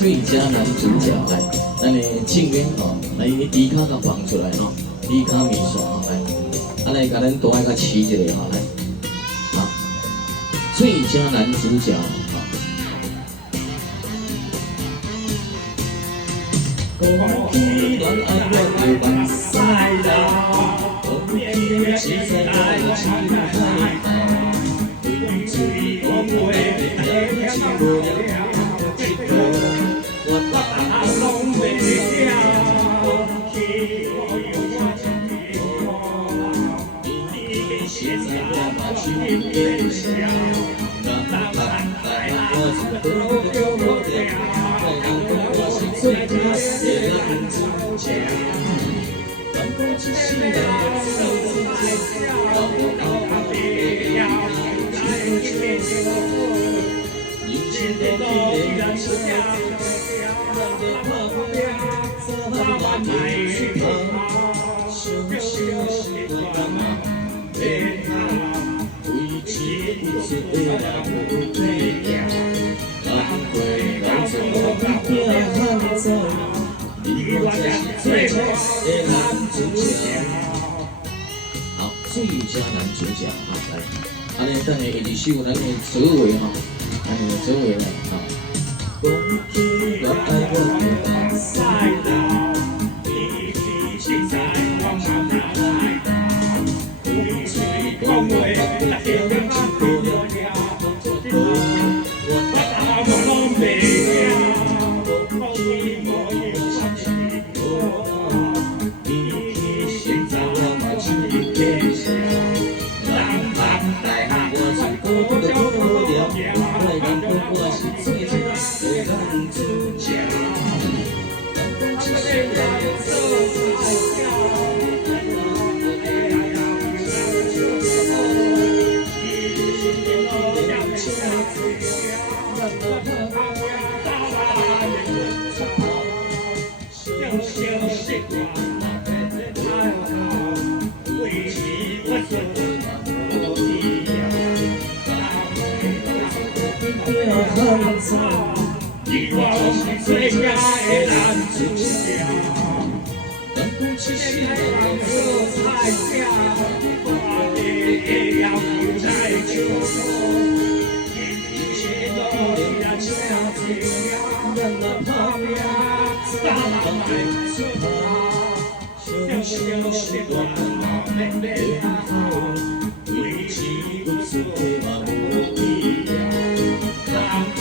最佳男主角来，咱的庆元吼，来伊底卡甲放出来吼，底卡面线吼来，来甲咱大家甲试一下吼来，好，最佳男主角吼。讲起恋爱我就目屎流，讲起实在我心海头，对嘴讲话了只无了。 我打拢袂了，你现在我嘛心变小，人大我是多了我了，我是最佳的男主角。反正只是人生我不别要人生的必然是。 好，最佳男主角哈，来，安尼等下一直秀咱的左位哈，安尼左位来哈。讲起恋爱我就目屎流，你现在我慢慢来到，有嘴讲话了就变一个了，我打拢袂了，讲起我有心事多，你现在我嘛心变小，人慢来我是多了多了，我人讲我是最佳。 男主角，只是人做太小，你我是最佳的男主角，当初是人做太小，我的要求在就说，一切都依然相同，人们旁边大浪来出发，要休息短毛妹妹好，为此不是嘛无必要，当回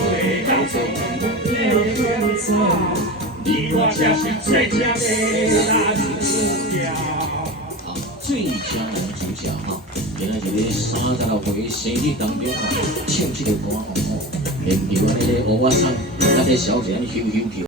到从。 你我才是最佳的男主角。好，最佳男主角哈，今仔日咧36岁生日当中啊，唱这个歌吼，连叫安尼咧，我唱，咱咧小姐安尼咻咻叫。